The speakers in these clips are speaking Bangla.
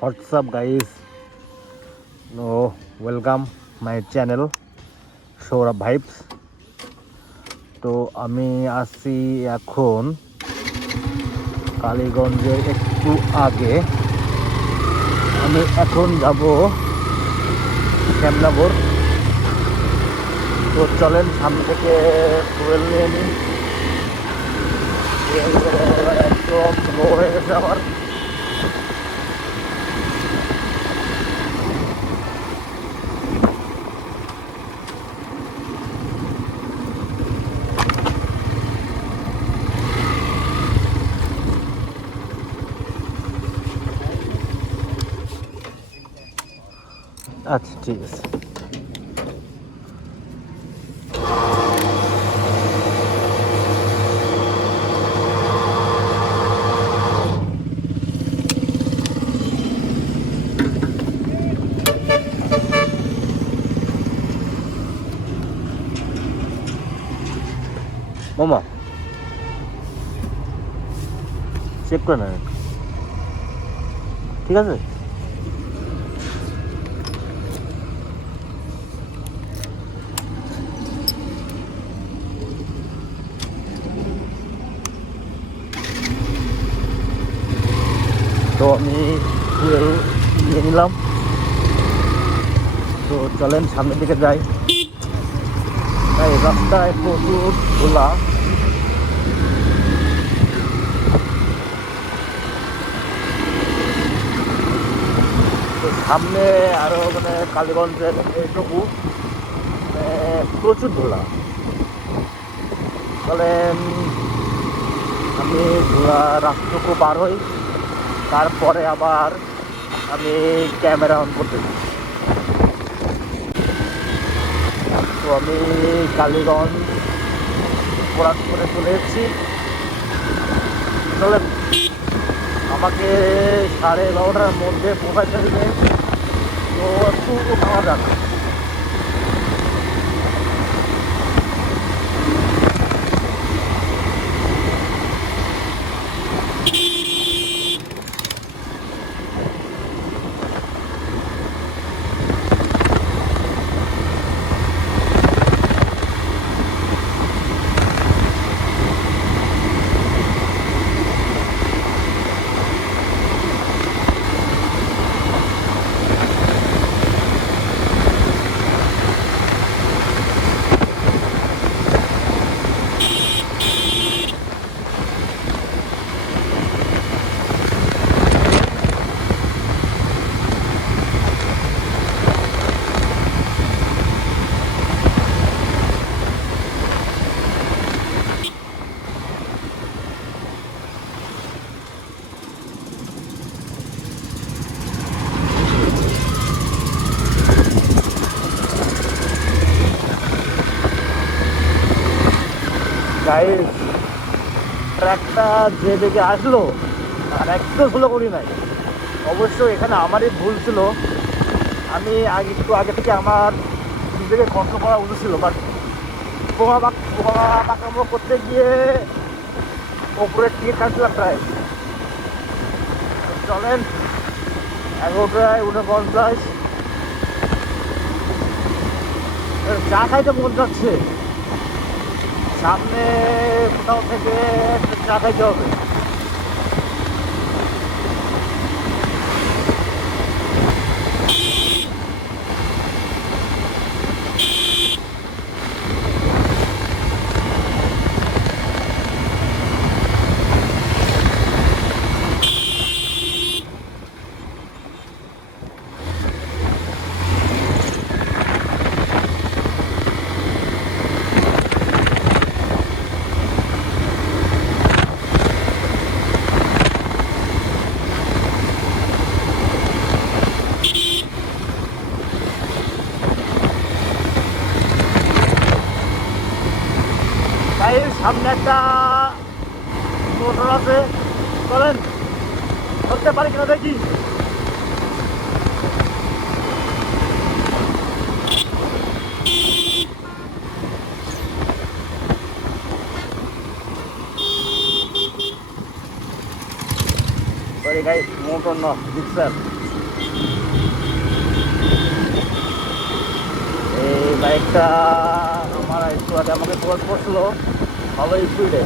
WhatsApp guys O welcome my channel Sourav vibes তো আমি আসছি এখন কালীগঞ্জের একটু আগে। আমি এখন যাব শ্যামনগর। তো চলেন সামনে থেকে টুয়েল নিয়ে নিই। একদম হয়ে গেছে আমার ちいいです。ママ。チェックはない気がする তো আমি ফুয়েল নিয়ে নিলাম। তো চলেন সামনের দিকে যাই। তাই রাস্তায় প্রচুর খোলা। সামনে আরও মানে কালীগঞ্জের এইটুকু প্রচুর ধুলা চলেন, আমি ধুলা রাস্তাটুকু পার হই। তারপরে আবার আমি ক্যামেরা অন করতে। তো আমি কালীগঞ্জ করে চলে এসেছি। চলেন আমাকে সাড়ে এগারোটার মধ্যে পৌঁছাতে তো একটু খাওয়া যাক। গাইড ট্র্যাকটা যেদিকে আসলো, আর একটু ভুলো করি নাই। অবশ্য এখানে আমারই ভুল ছিল। আমি আগে একটু আগে থেকে আমার নিজেকে কন্ট্রোল করা উচিত ছিল বাট পোহা পোহা পাকামো করতে গিয়ে ওপরের টিকিট কাটছিলাম প্রায়। চলেন, এগারোটায় উনপঞ্চাশ চা খাইতে মন যাচ্ছে। সামনে কোথাও থেকে চা খাইতে হবে তাই সামনে একটা মোটর আছে। চলেন ধরতে পারি কিনা দেখি। Sorry guys, motor no, mixer. এই বাইকটা আমার একটু আগে আমাকে ক্রস করছিল ভালো স্পিডে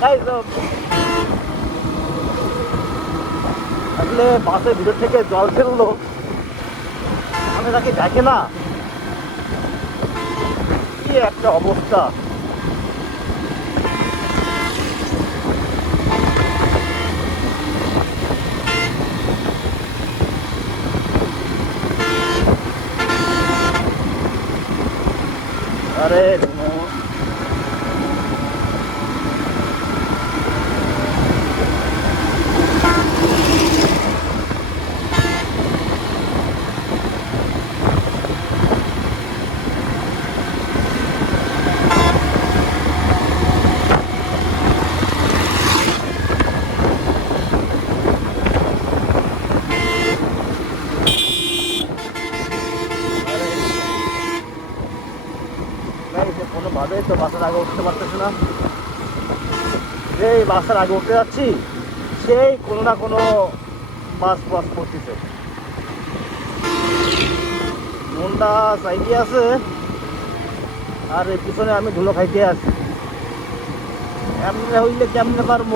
তাই তো বাসের ভিতর থেকে জল ফেলল আমি তাকে দেখে না। কি একটা অবস্থা আরে ধুনো। নাই, সে কোনোভাবে তো বাসের আগে উঠতে পারতেছে না। যেই বাসের আগে উঠতে যাচ্ছি, সেই কোনো না কোনো বাস বাস করতেছে। মনটা সাইডে আছে, আর এর পিছনে আমি ধুলো খাইতে আছি। এমনি হইলে কেমনে পারব?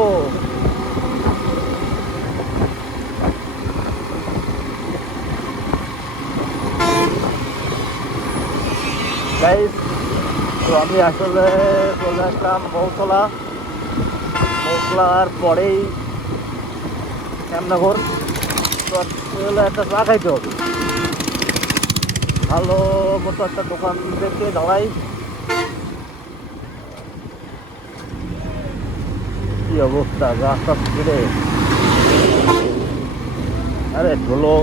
গাইস তো আমি আসলে চলে আসলাম বৌতলা বৌতলার পরেই শ্যামনগর। তো আসলে একটা চা খাইতে হবে। ভালো মতো একটা দোকান দেখে দাঁড়াই। কি অবস্থা? রাস্তা ছেড়ে আরে ধুলো।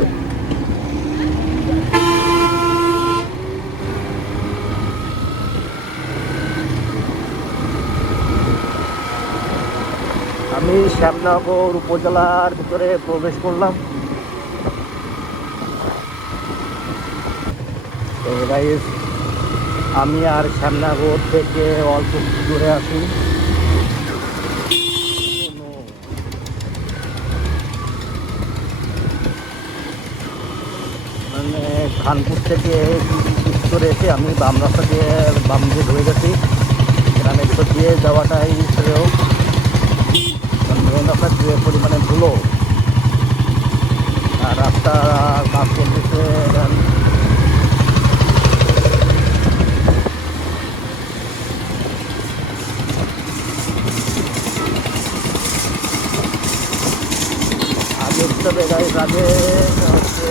আমি শ্যামনগর উপজেলার ভিতরে প্রবেশ করলাম। আমি আর শ্যামনগর থেকে অল্প দূরে আছি। মানে খানপুর থেকে উত্তরে এসে আমি বাম রাস্তা দিয়ে বাম দিয়ে ঢুকে গেছি। গ্রামের দিয়ে যাওয়াটাই শ্রেয়। মেন রাস্তা যে পরিমাণে ধুলো আর রাস্তা কাজ করতেছে আগে হবে গাড়ি আগে হচ্ছে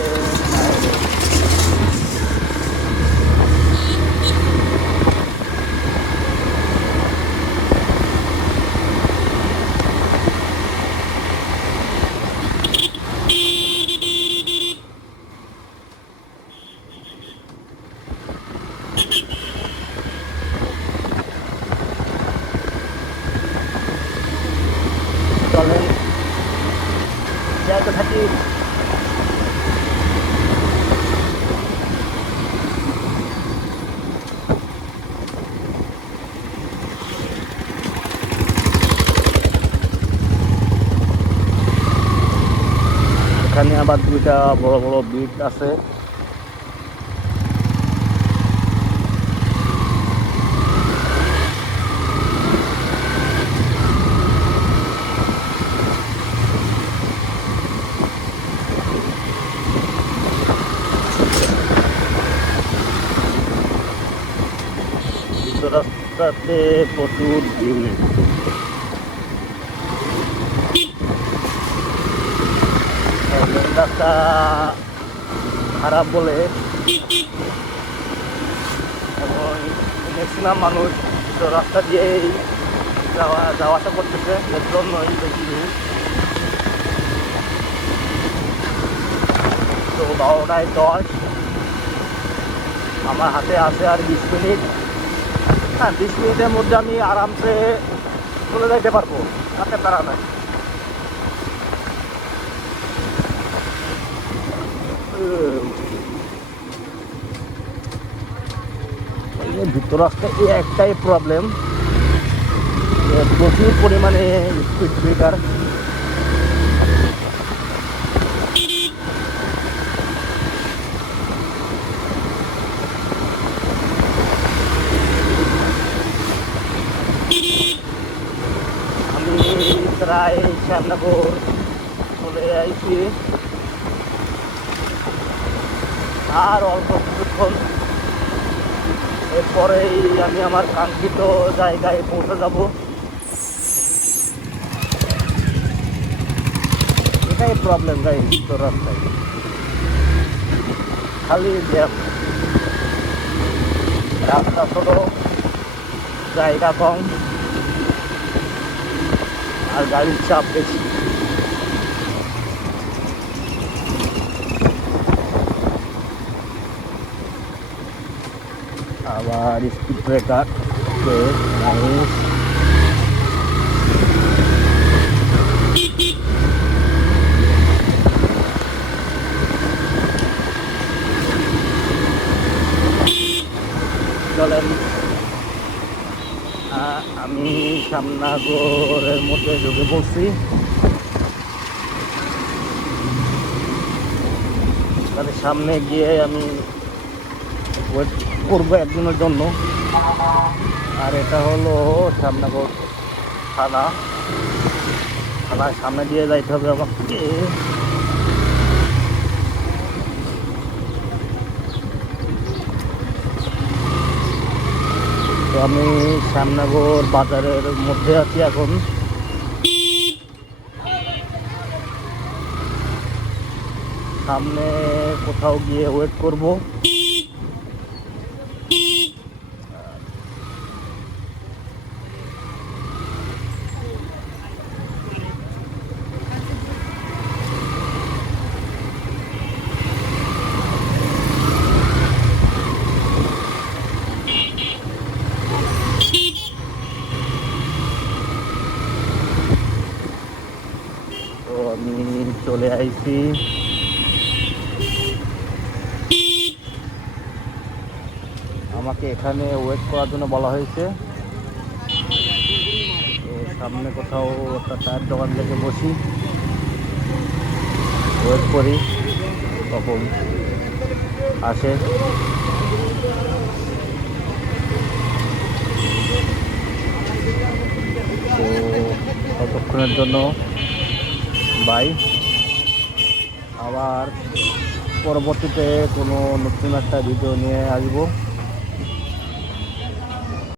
চলেন যাইতে থাকি এখানে আবার দুইটা বড় বড় বিট আছে। রাস্তাতে প্রচুর ভিড়। রাস্তা খারাপ বলে এবং ম্যাক্সিমাম মানুষ রাস্তা দিয়েই যাওয়া যাওয়া আসা করতেছে, এর জন্যই বেশি তো বারোটায় দশ। আমার হাতে আছে আর বিশ মিনিট। হ্যাঁ বিশ মিনিটের মধ্যে আমি আরামসে চলে যাইতে পারব। তাতে তারা নাই। ভিতর এই একটাই প্রবলেম প্রচুর পরিমাণে স্পিড ব্রেকার আমি প্রায় শ্যামনগর চলে আইছি। আর অল্প কিছুক্ষণ। এরপরেই আমি আমার কাঙ্ক্ষিত জায়গায় পৌঁছে যাব। এটাই প্রবলেম ভাই তোর রাস্তায়। খালি জ্যাম রাস্তা ছোট, জায়গা কম, আর গাড়ির চাপ বেশি। আবার স্পিড ব্রেকার চলেন। আমি সামনাগরের মধ্যে ঢুকে পড়ছি। তাহলে সামনে গিয়ে আমি ওয়েট করব একজনের জন্য। আর এটা হলো সামনাগর থানা। থানার সামনে দিয়ে যাইতে হবে আমাকে। তো আমি শ্যামনগর বাজারের মধ্যে আছি এখন। সামনে কোথাও গিয়ে ওয়েট করব তো আমি আইছি আমাকে এখানে ওয়েট করার জন্য বলা হয়েছে। সামনে কোথাও একটা চায়ের দোকান থেকে বসি। ওয়েট করি, তখন আসে। তো, ততক্ষণের জন্য বাই আবার পরবর্তীতে কোনো নতুন একটা ভিডিও নিয়ে আসব।